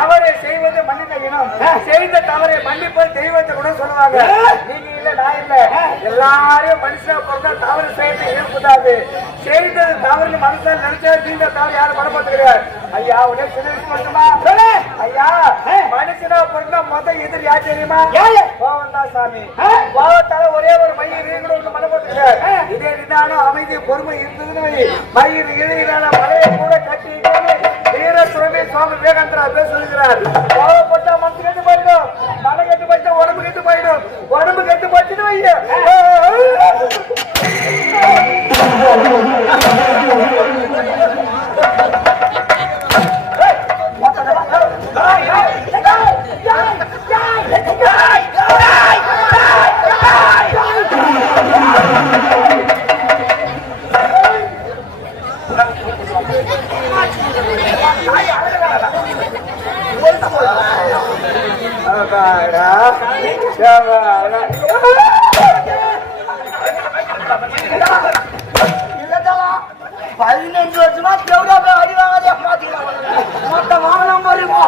தவறை செய்வது மன்னித இனம், செய்த தவறை மன்னிப்பது தெய்வத்தை கூட சொல்லுவாங்க. நீங்க இல்ல, நான் இல்ல, எல்லாரையும் மனுஷனா பொறுத்தா தவறு செய்து இருக்கக்கூடாது. செய்தது தவறு மனுஷன் நினைச்சா நீங்க தவறு யாரும் மனப்பட்டு கிடையாது. ஐயா உடனே சின்ன விஷயம் மட்டுமா சொல்லு. ஐயா மனுஷனா பொறுத்தா மொத்தம் எதிர் யார் தெரியுமா? கோவம் தான் சாமி. கோவத்தால ஒரே ஒரு மயிர் நீங்களும் மனப்பட்டு கிடையாது. இதே நிதானம் அமைதி பொறுமை இருந்ததுன்னு மயிர் இழையிலான மலையை கூட கட்டி வீர சுரமே சுவாமி விவேகானந்தரா பேர் சொல்லுகிறார். கோவப்பட்டா மனசு கெட்டு போயிடும், மன கெட்டு போயிட்டா உடம்பு கெட்டு போயிடும், உடம்பு கெட்டு போச்சுன்னு வைய பதினஞ்சு வருஷமா தேவடா அடி வாங்காதே பாத்தீங்களா? மொத்த வாகனம் வருமா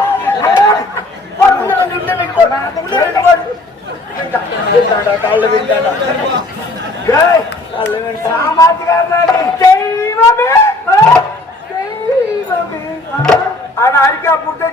ஆனா அரிக்கா புட்ட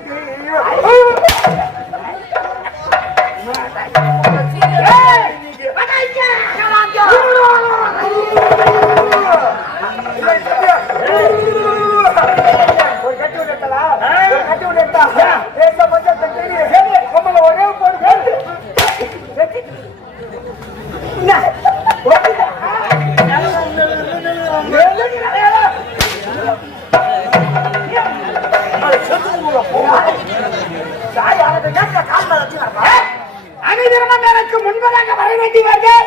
அனைவரும் எனக்கு முன்பதாக வர வேண்டியவர்கள்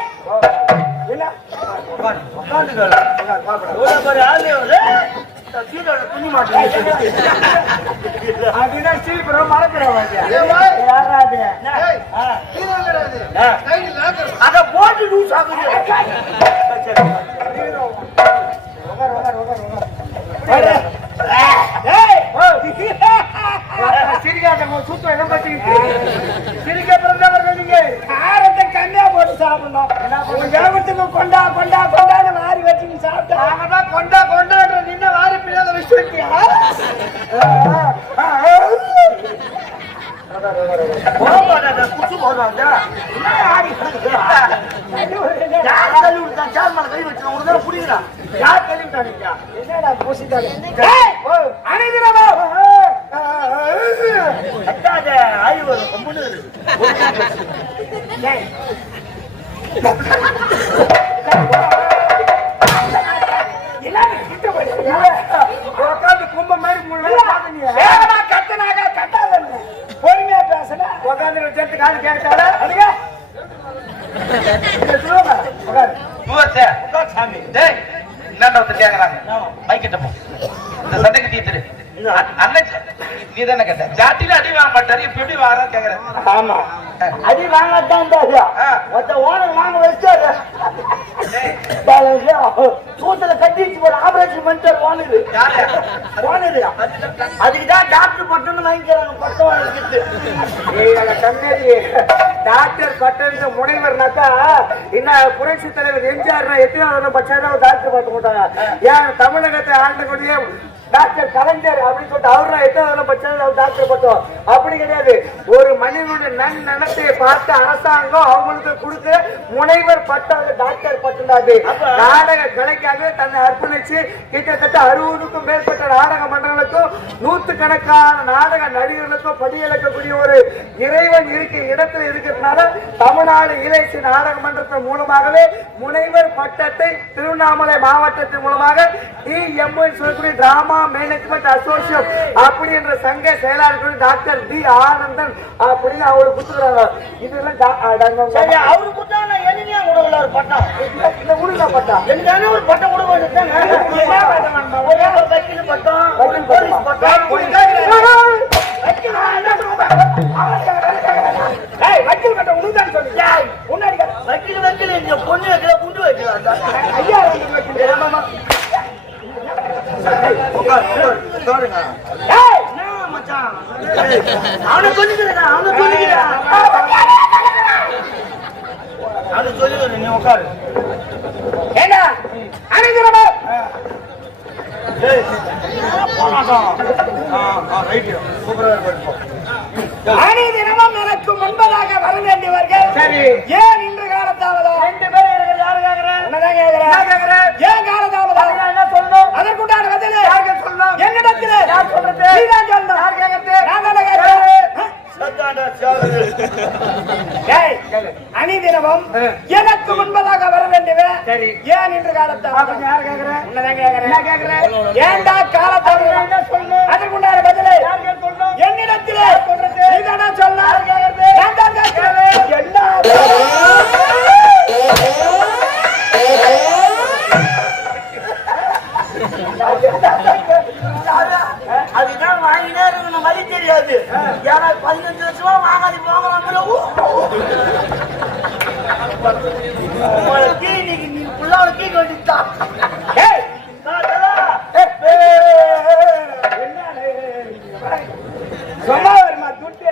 அத போட்டு லூஸ் ஆகுது. சூத்திரம் இடம் பற்றி சிரிக்க பிறந்தவர்கள் நீங்க காரத்தை கம்மியா போட்டு சாப்பிடணும். கிராமத்துக்கு கொண்டா கொண்டா கொண்டான்னு வாரி வச்சு சாப்பிட்டா கொண்டா கொண்டாடுற நின்ன வாரி பின்னால வச்சு வைக்கியா? குச்சு போடுறாங்க கை வச்சு உடனே புரியுதா? யார் கழிவுட்டாங்க? என்னடா பூசிட்டாங்க? ஆய்வு உட்காந்து கும்ப மாதிரி கத்தனாக கத்தாத பொறுமையா பேசுன உட்காந்து சேர்த்து காது கேட்டால சாமி கேக்குறாங்க மைக்கிட்ட போ இந்த சண்டைக்கு தீத்துரு நீ தானே கேட்ட ஜாட்டில அடி வாங்க மாட்டாரு இப்ப எப்படி வாங்க கேக்குறேன். ஆமா அடி வாங்கத்தான் ஓனர் வாங்க வச்சாரு சூத்துல கட்டிச்சு ஒரு ஆபரேஷன் பண்ணிட்டாரு ஓனரு. அதுக்குதான் டாக்டர் பட்டம் வாங்கிக்கிறாங்க. பட்டம் வாங்கிட்டு கண்ணேரி டாக்டர் பட்டம் முனைவர்னாக்கா என்ன புரட்சி தலைவர் எம்ஜிஆர் எத்தனை பட்சம் டாக்டர் பார்க்க மாட்டாங்க. ஏன் தமிழகத்தை ஆண்டக்கூடிய டாக்டர் கலைஞர் அப்படின்னு சொல்லிட்டு அவரு எத்தனை பட்சம் டாக்டர் பட்டம் அப்படி கிடையாது. ஒரு மனிதனுடைய நன்னடத்தையை பார்த்து அரசாங்கம் அவங்களுக்கு கொடுத்து முனைவர் பட்டம் டாக்டர் பட்டம் தான். நாடக கலைக்காகவே தன்னை அர்ப்பணிச்சு கிட்டத்தட்ட 60க்கும் மேற்பட்ட நாடக மன்றங்களுக்கும் 100கணக்கான நாடக நடிகர்களுக்கும் படியளிக்கக்கூடிய ஒரு இறைவன் இருக்க இடத்துல இருக்கிறதுனால தமிழ்நாடு இளைச்சி நாடக மன்றத்தின் மூலமாகவே முனைவர் பட்டத்தை திருவண்ணாமலை மாவட்டத்தின் மூலமாக DMO சொல்லக்கூடிய டிராமா மேனேஜ்மெண்ட் அசோசியேஷன் அப்படி என்ற சங்க செயலாளர் டாக்டர் டி ஆனந்தன் அப்படின்னு அவரு கொடுத்துக்கிறாங்க. இதெல்லாம் அவரு கொடுத்தா எளிமையா கூட ஒரு பட்டம் இந்த ஊருல பட்டம் எங்க ஒரு பட்டம் கூட வக்கீல் பட்டம் வக்கீல் பட்டம் உனதான் சொல்லி இங்க பொண்ணு வைக்கல குண்டு வைக்கல ஐயா அவனை சொல்லிக்கிறேன் அவனை சொல்லிக்கிறேன் நீ உட்காரு என்ன அனைத்து அனைதினமும் எனக்கு முன்பதாக வர வேண்டியவர்கள் சரி ஏன் இன்று காலத்தாவதா 2 பேர் இருக்கிற யாரு கேக்குறேன் ஏன் காலத்தாவதா என்ன சொல்லணும் அதற்குண்டான பதில் யாருக்கு சொல்லணும் என்னிடத்தில் யார் சொல்றது நீதான் சொல்லணும் யார் கேக்குறது நான் தான கேக்குறேன் சத்தாண்டா சாகுது ஏய் அனைதினமும் எனக்கு முன்பதாக வர வேண்டியவன் சரி ஏன் இன்று காலத்தாவதா அப்ப யார் கேக்குறேன் உன்னதான் கேக்குறேன் என்ன கேக்குறேன் ஏன்டா காலத்தாவதா என்ன சொல்லணும் அதற்குண்டான பதில் யாருக்கு சொல்லணும் என்னிடத்தில் சொல்றது நீதானா சொல்லணும் யார் கேக்குறது நான் தான் கேக்குறேன் என்ன அதுதான் வாங்கினே இருக்கணும் வழி தெரியாது ஏன்னா 15 வருஷமா வாங்காது உங்களுக்கு இன்னைக்கு நீ புள்ளாவை கீழ் வந்துட்டான் சும்மா வருமா துட்டு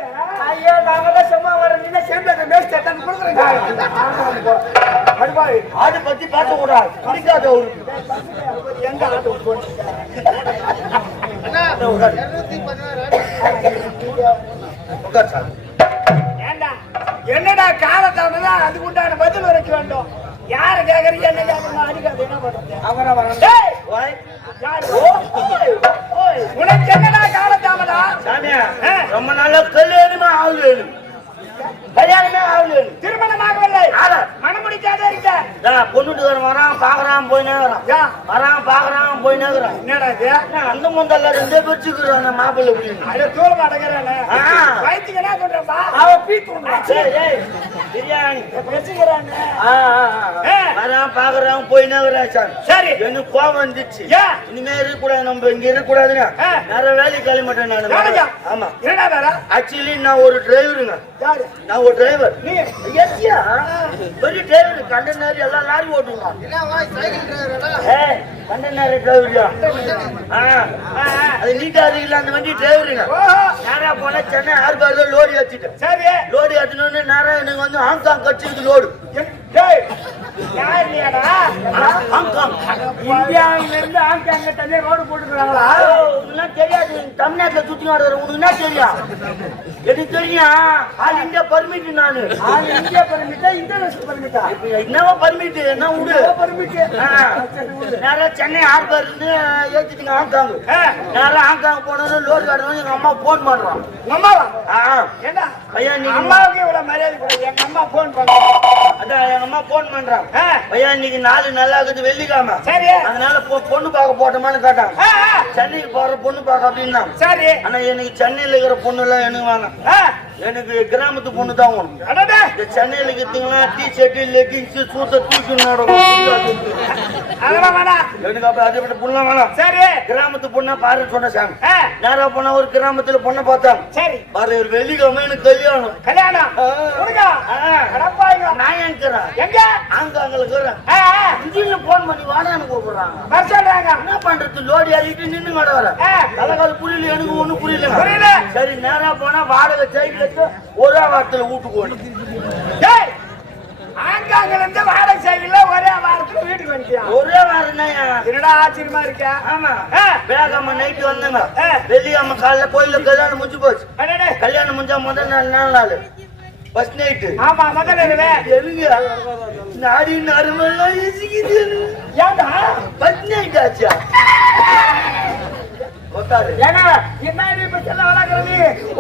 ஐயா நாங்கதான் சும்மா வர நீங்க சேர்ந்து மேஸ்ட் எத்தனை கொடுக்குறீங்க ஆடு பத்தி பார்க்க கூடாது குடிக்காத ஒரு எங்க ஆடு என்னடா காலத்தாமதா அதுக்கு உண்டான பதில் வரைக்க வேண்டும் யார கேக்குறீங்க என்ன கேக்குறீங்க அடிக்காது என்ன பண்றது உனக்கு என்னடா காலத்தாமதா ரொம்ப நாள கல்யாணமே ஆகுது திருமணமாகவில்லை மனம் முடிக்காதே இருக்க பொண்ணுட்டு வரான் பாக்குறான் போயினே வரான் பாக்குறான் போயினே என்னடா அந்த முந்தல்ல 2 பேர் வச்சுக்கிறான் மாப்பிள்ளை அப்படின்னு தூர மாட்டேங்கிறான் வயிற்றுக்கு என்ன சொல்றப்பா அவன் பிரியாணி வச்சுக்கிறான் வரான் பாக்குறான் போயினே சரி எனக்கு கோவம் வந்துச்சு இனிமே இருக்கக்கூடாது நம்ம இங்க இருக்கக்கூடாதுன்னு நிறைய வேலைக்கு கிளம்ப மாட்டேன் நான் ஆமா என்னடா வேற ஆக்சுவலி நான் ஒரு டிரைவருங்க நான் ஒரு டிரைவர் நீ எஸ்யா பெரிய டிரைவர் கண்டெய்னர் எல்லாம் லாரி ஓட்டுவான் கண்டெய்னர் டிரைவரியா அது நீட்டா இருக்குல்ல அந்த வண்டி டிரைவருங்க நேரா போனா சென்னை ஹார்பர்ல லோடு ஏத்திட்டேன் சரி லோடு ஏத்தினோன்னு நேரா எனக்கு வந்து ஹாங்காங் கட்சிக்கு லோடு இந்தியாவில இருந்து ஹாங்காங் தனியா ரோடு போட்டுக்கிறாங்களா தெரியாது தமிழ்நாட்டுல சுத்தி வர உனக்கு என்ன தெரியும் எனக்கு தெரியும் ஆல் இந்தியா பர்மிட் நானு ஆல் இந்தியா பர்மிட்டா இன்டர்நேஷனல் பர்மிட்டா என்னவோ பர்மிட் என்ன உடு பர்மிட் நேரா சென்னை ஹார்பர் இருந்து ஏத்திட்டீங்க ஹாங்காங் நேரா ஹாங்காங் போனது லோடு காட்டணும் எங்க அம்மா போன் பண்றான் அம்மாவா ஏண்டா ஐயா நீ அம்மாவுக்கு இவ்வளவு மரியாதை கொடுங்க எங்க அம்மா போன் பண்றாங்க அதான் எங்க அம்மா போன் பண்றாங்க ஐயா இன்னைக்கு நாள் நல்லா இருக்குது வெள்ளிக்கிழமை சரி அதனால பொண்ணு பார்க்க போட்டோமான்னு கேட்டாங்க சென்னைக்கு போற பொண்ணு பார்க்க அப்படின்னா சரி ஆனா எனக்கு சென்னையில இருக்கிற பொண்ணு எல்லாம் எனக்கு வாங்க எனக்கு கிராமத்து பொண்ணு தான் வேணும் சென்னையில இருக்கிறீங்களா டி ஷர்ட் லெகின்ஸ் சூத்த தூக்கி எனக்கு அப்ப அதை பொண்ணு வேணாம் சரி கிராமத்து பொண்ணா பாரு சொன்ன சாமி நேரா போனா ஒரு கிராமத்துல பொண்ணை பார்த்தாங்க சரி பாரு ஒரு வெள்ளிக்கிழமை எனக்கு கல்யாணம் கல்யாணம் நான் இருக்கிறேன் எங்க அங்க இன்ஜின்ல போன் பண்ணி வாடான்னு கூப்பிடுறாங்க என்ன பண்றது லோடி ஏறிட்டு நின்னு கடை வர தலைகால புரியல எனக்கு ஒண்ணும் புரியல சரி நேரா போனா வாடகை சைக்கிள் வச்சு ஒரே வாரத்துல வீட்டுக்கு ஓடி ஆங்காங்கல இருந்து வாடகை சைக்கிள்ல ஒரே வாரத்துல வீட்டுக்கு வந்துட்டியா ஒரே வாரம் என்னடா ஆச்சரியமா இருக்க ஆமா வேகம்மா நைட்டு வந்தாங்க வெள்ளியம்மா காலைல கோயில கல்யாணம் முடிஞ்சு போச்சு கல்யாணம் முடிஞ்சா முதல் நாள் பஸ் நைட்டு ஆமா முதல்ல எதுங்க நாடி நரம்பெல்லாம் இசிக்குது ஏண்டா பஸ் நைட் ஆச்சா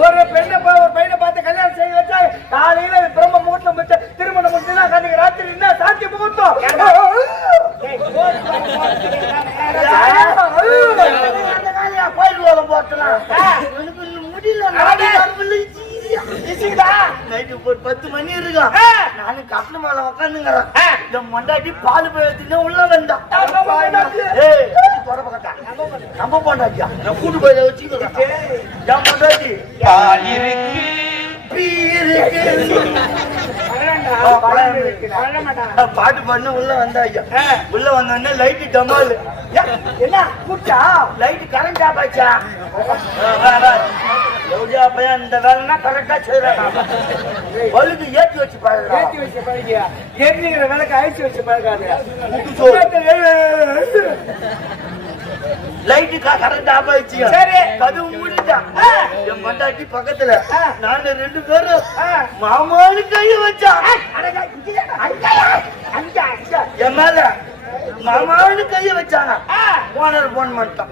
ஒரு பையனை பார்த்து கல்யாணம் செய்ய வச்சா காலையில பிரம்ம முகூர்த்தம் வச்சு திருமணம் முடிச்சுன்னா கண்ணுக்கு ராத்திரி என்ன சாந்தி முகூர்த்தம் கோயில் போட்டலாம் முடியல நைட்டு 10 மணி இருக்கும் நானு கப்பல மேல உட்காந்துங்கிறேன் என் மண்டாட்டி பால் போய் உள்ள வந்தான் நம்ம பொண்டாட்டியா நான் கூட்டு போய் வச்சுக்கிறேன் என் மண்டாட்டி பால் இருக்கு பாட்டு பண்ண உள்ள வந்தா ஐயா உள்ள வந்தோடனே லைட்டு டமால் என்ன கூட்டா லைட் கரண்ட் ஆஃப் ஆச்சா எப்படியா பையன் இந்த வேலைன்னா கரெக்டா செய்யறாங்க பல்பு ஏற்றி வச்சு பாருங்க ஏற்றி வச்சு பழகியா ஏற்றிக்கிற விளக்கு அழிச்சு வச்சு பழகாது லைட்டு கரண்ட் ஆஃப் ஆயிடுச்சு சரி. கதவு மூடிட்டான் என் மண்டாட்டி பக்கத்துல நாங்க 2 பேரும் மாமானு கைய வச்சான் என் மேல மாமானு கைய வச்சாங்க ஓனர் போன் பண்ணிட்டான்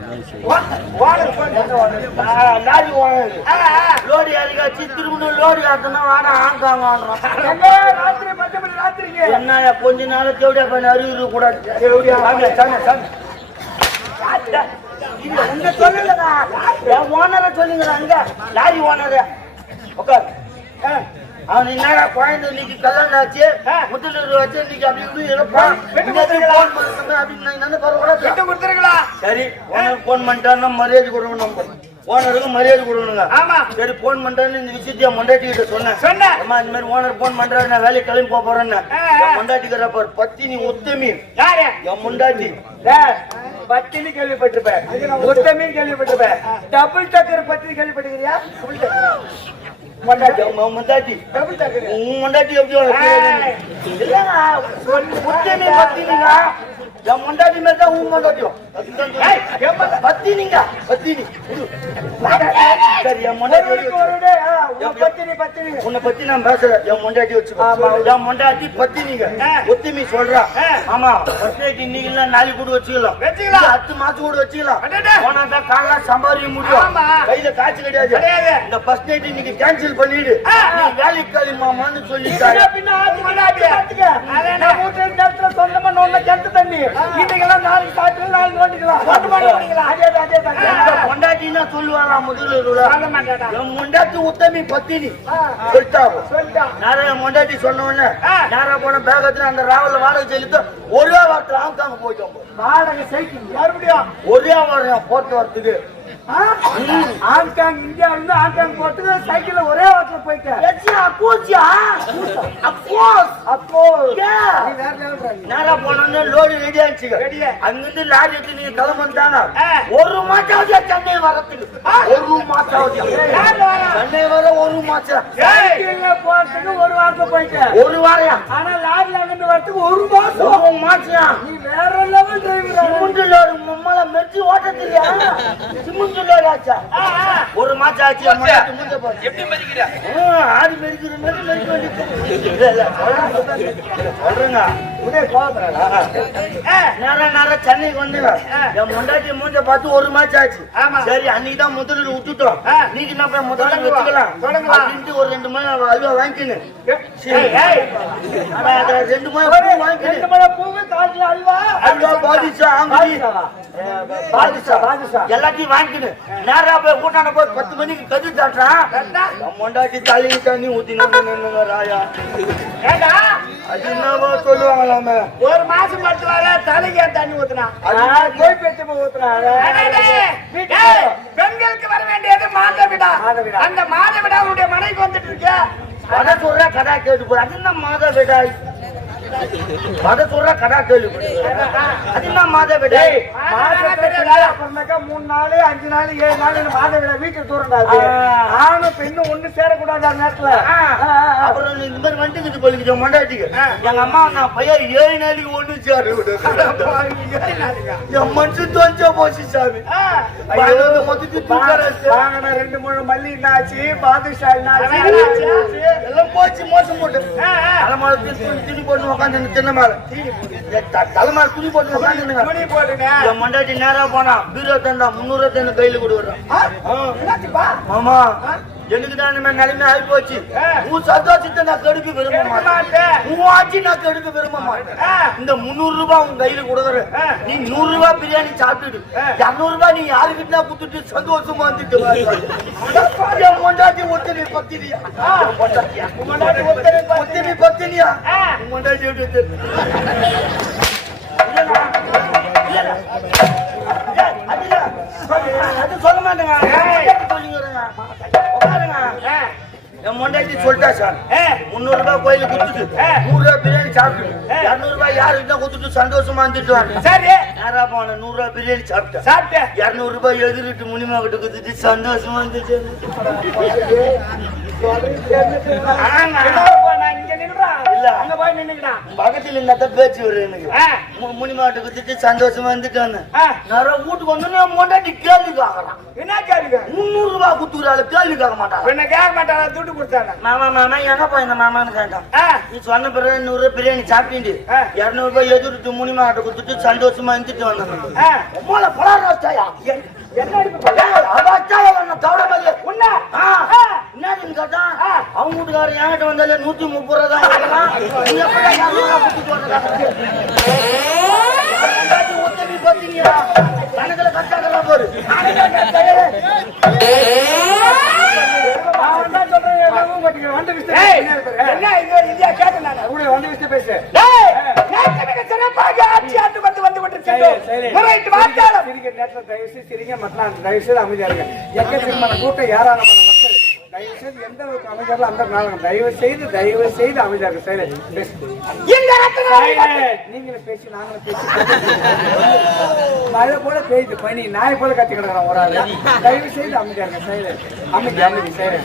லாரி ஓனர் லோரி யாருக்காச்சு திரும்ப லோரி ஆத்தனா வாடா ஆங்காங்க ராத்திரி 10 மணி ராத்திரிக்கு என்ன கொஞ்ச நாளைக்கு எப்படியா பண்ண அறிவு கூடாது உங்க சொல்லுங்கடா என் ஓனரை சொல்லுங்கடா அங்க லாரி ஓனர உட்கார் அவன் என்னடா குழந்தை இன்னைக்கு கல்யாணம் ஆச்சு முதலூர் வச்சு இன்னைக்கு அப்படி இப்படி இருப்பான் அப்படின்னு பரவாயில்ல சரி ஓனர் போன் பண்ணிட்டான்னா மரியாதை கொடுக்கணும் நம்ம ஓனருக்கு மரியாதை கொடுக்கணுங்க ஆமா சரி போன் பண்றேன்னு இந்த விஷயத்தைய மொண்டாட்டி கிட்ட சொன்னேன் அம்மா இந்த மாதிரி ஓனர் போன் பண்றாரு நான் வேலைக்கு கிளம்பி போறேன்னு மொண்டாட்டிக்கிறப்ப பத்தினி உத்தமி என் முண்டாட்டி பத்தினி கேள்விப்பட்டிருப்பேன் உத்தமி கேள்விப்பட்டிருப்பேன் டபுள் டக்கர் பத்தினி கேள்விப்பட்டிருக்கிறியா முண்டாட்டி முண்டாட்டி எப்படி உத்தமி பத்தினிங்க என் முண்டாட்டி மாதிரி தான் உன் முண்டாட்டியும் பத்தினிங்க பத்தினி சரி என் முண்டாட்டி உன்னை பத்தி நான் பேசுறேன் என் முண்டாட்டி வச்சுக்கோ என் முண்டாட்டி பத்தினிங்க ஒத்துமி சொல்றா ஆமா ஃபர்ஸ்ட் நைட் இன்னைக்கு இல்ல நாளைக்கு கூட வச்சுக்கலாம் 10 மாசம் கூட வச்சுக்கலாம் போனா தான் காலைல சம்பாதிக்க முடியும் கையில காசு கிடையாது இந்த ஃபர்ஸ்ட் நைட் இன்னைக்கு கேன்சல் பண்ணிடு நீ வேலைக்கு கிளம்பிமாமான்னு சொல்லிட்டாரு சொந்தமா நோண்ட கிணத்து தண்ணி இன்னைக்கெல்லாம் நாளைக்கு சாப்பிட்டு நாளைக்கு நோண்டிக்கலாம் பொண்டாட்டின்னா சொல்லுவாங்க முதல்ல என் முண்டாட்டி உத்தமி பத்தினி சொல்லிட்டாங்க நிறைய முண்டாட்டி சொன்ன உடனே நேரா போன பேகத்துல அந்த ராவல வாடகை செலுத்த ஒரே வாரத்துல ஆங்காங்க போயிட்டோம் வாடகை சைக்கிள் மறுபடியும் ஒரே வாரம் போட்டு வரத்துக்கு ஹாங்காங் இந்தியாவில இருந்து ஹாங்காங் போட்டு சைக்கிள்ல ஒரே வாரத்துல போயிட்டேன் நேரா போனோன்னு லோடு ரெடி ஆயிடுச்சு அங்கிருந்து லாரி எடுத்து நீங்க கிளம்பிட்டாங்க ஒரு மாசாவது சென்னை வரத்துக்கு ஒரு மாசாவது சென்னை வர ஒரு மாசம் போறதுக்கு ஒரு வாரத்துல போயிட்டேன் ஒரு வாரம் ஆனா லாரில இருந்து வரதுக்கு ஒரு மாசம் நீ வேற லெவல் டிரைவர் சிமெண்ட் லோடு மம்மல மெர்ச்சி ஓட்டத்தில்லையா சிமெண்ட் லோடு ஆச்சா ஒரு மாசம் ஆச்சு எப்படி மதிக்கிறா ஆடி மெரிக்கிற மாதிரி மெரிக்க வேண்டியது சொல்றேங்க நேரம் சென்னைக்கு வந்து என் முண்டாட்டி மூஞ்ச பார்த்து ஒரு மாசம் ஆச்சு சரி அன்னைக்கு தான் முதலீடு விட்டுட்டோம் நீங்க என்ன போய் முதலீடு வச்சுக்கலாம் அப்படின்ட்டு ஒரு 2 மணி அல்வா வாங்கிக்கணும் 2 மணி வாங்கிக்கணும் அல்வா பாதிஷா எல்லாத்தையும் வாங்கிக்கணும் நேரா போய் கூட்டான போய் 10 மணிக்கு கது தாட்டுறான் முண்டாட்டி தலைக்கு தண்ணி ஊத்தினாங்க ராயா அது என்னவோ சொல்லுவாங்களாமே ஒரு மாசம் படுத்து வர தலைக்கு தண்ணி ஊத்துனா போய் பெற்று ஊத்துனா பெண்களுக்கு வர வேண்டியது மாத விடா அந்த மாத விடா உடைய மனைக்கு வந்துட்டு இருக்க வட சொல்ற கடா கேட்டு போற அது என்ன மாத விடாய் வட சொல்ற கடா கேள்வி அது என்ன மாத விடாய் 3 நாள் 5 நாள் 7 நாள் மாத விடா வீட்டுக்கு தூரண்டாது ஆணும் பெண்ணும் ஒண்ணு சேரக்கூடாது அந்த நேரத்துல அப்புறம் இந்த மாதிரி வண்டிக்கிட்டு போலிக்கிட்ட மண்டாட்டிக்கு எங்க அம்மா நான் பையன் 7 நாளைக்கு ஒண்ணு சேரு என் மனுஷன் தோஞ்சா போச்சு சாமி மொத்தத்து வாங்கின 2-3 மல்லி என்னாச்சு பாதுஷா என்னாச்சு எல்லாம் போச்சு மோசம் போட்டு தலைமால துணி போட்டு உட்காந்து சின்ன மேல தலைமால துணி போட்டு உட்காந்து துணி போட்டுங்க என் மண்டாட்டி நேரா போனா 300 கையில கொடுக்குறான் மாமா எனக்கு தான் நிலைமை ஆகி போச்சு உன் சந்தோஷத்தை நான் கெடுக்க விரும்ப மாட்டேன் உன் ஆட்சி நான் கெடுக்க விரும்ப மாட்டேன் இந்த 300 ரூபாய் உன் கையில கொடுக்குறேன் நீ 100 ரூபாய் பிரியாணி சாப்பிட்டுடு 200 ரூபாய் நீ யாருக்கிட்ட குடுத்துட்டு சந்தோஷமா வந்துட்டு என் மொண்டாட்டி ஒத்தனை பத்தினியா ஒத்தனை பத்தினியா உன் மொண்டாட்டி அது சொல்ல மாட்டேங்க மொண்டாட்டி சொல்லிட்டா சார் 300 ரூபாய் கோயிலுக்கு கொடுத்துட்டு 100 ரூபாய் பிரியாணி சாப்பிட்டு 200 ரூபாய் யாருக்கு தான் கொடுத்துட்டு சந்தோஷமா இருந்துட்டு வாங்க. சரி நேரா போன 100 ரூபாய் பிரியாணி சாப்பிட்டேன் 200 ரூபாய் எதிரிட்டு முனிமா கிட்ட கொடுத்துட்டு சந்தோஷமா இருந்துச்சு. பக்கத்துல இருந்தா பேச்சு வரும் எனக்கு. முனிமாட்ட குத்துட்டு சந்தோஷமா இருந்துட்டு வந்தேன். வீட்டுக்கு வந்து மொண்டாட்டி கேள்வி கேக்குறான். என்ன கேள்வி? 300 ரூபாய் குத்துறாள் கேள்வி கேட்க மாட்டான். என்ன கேட்க மாட்டானா? துட்டு கொடுத்தாங்க. மாமா எங்கப்பா இந்த மாமான்னு கேட்டான். நீ சொன்ன பிறகு 100 ரூபாய் பிரியாணி சாப்பிட்டு 200 ரூபாய் எதிர்த்து முனிமாட்ட குத்துட்டு சந்தோஷமா இருந்துட்டு வந்தேன். உமால பலாரம் வச்சாயா? என்ன என்னன்னு கேட்டா அவங்க வீட்டுக்காரர் என்கிட்ட வந்தாலே 130 ரூபா தான் ஒத்தவி பார்த்தீங்களா கணக்கில் கட்டாக்கலாம் போரு. கூட்டம் யாரான மக்கள் தயவு செய்து எந்த அமைச்சர்கள் அந்த தயவு செய்து அமைச்சர்கள் நீங்களும் பேசி நாங்களும் பேசி மழை போல பெய்யுது பனி நாய் போல கத்தி கிடக்குறோம் ஒரு ஆளு. தயவு செய்து அமைச்சர்கள் செயல் அமைதி செயல்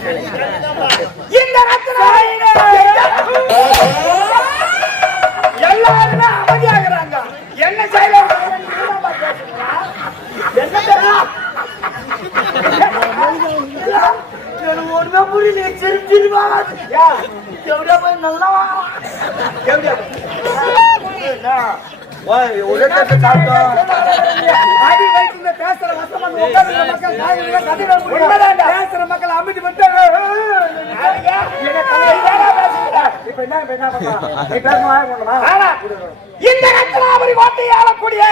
எல்லாருமே அமைதியாகிறாங்க. என்ன செய்யலாம்? என்ன செய்யலாம்? ஒருமே புரியல. சிரிச்சிருவாங்க எவ்வளோ போய் நல்லா பேசுற மக்கள் அமைதி விட்டு இந்த ரத்னாபுரி கோட்டை ஆளக்கூடிய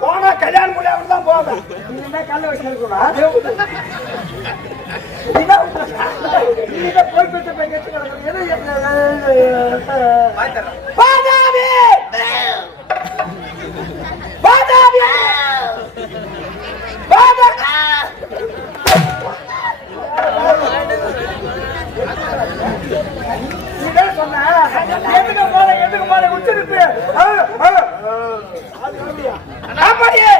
போனா கல்யாணம் முடிய தான் போவேன். கல்ல வச்சு எதுக்கு போல உச்சிருக்கு அப்படியே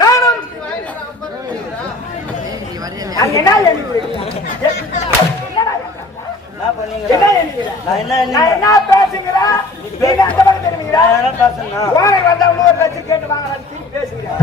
நானும் என்ன பேசுகிறா? நீங்க அந்த பக்கம் தெரியுங்களா? வந்தா 1 லட்சம் கேட்டு வாங்கலாம் பேசுகிறேன்.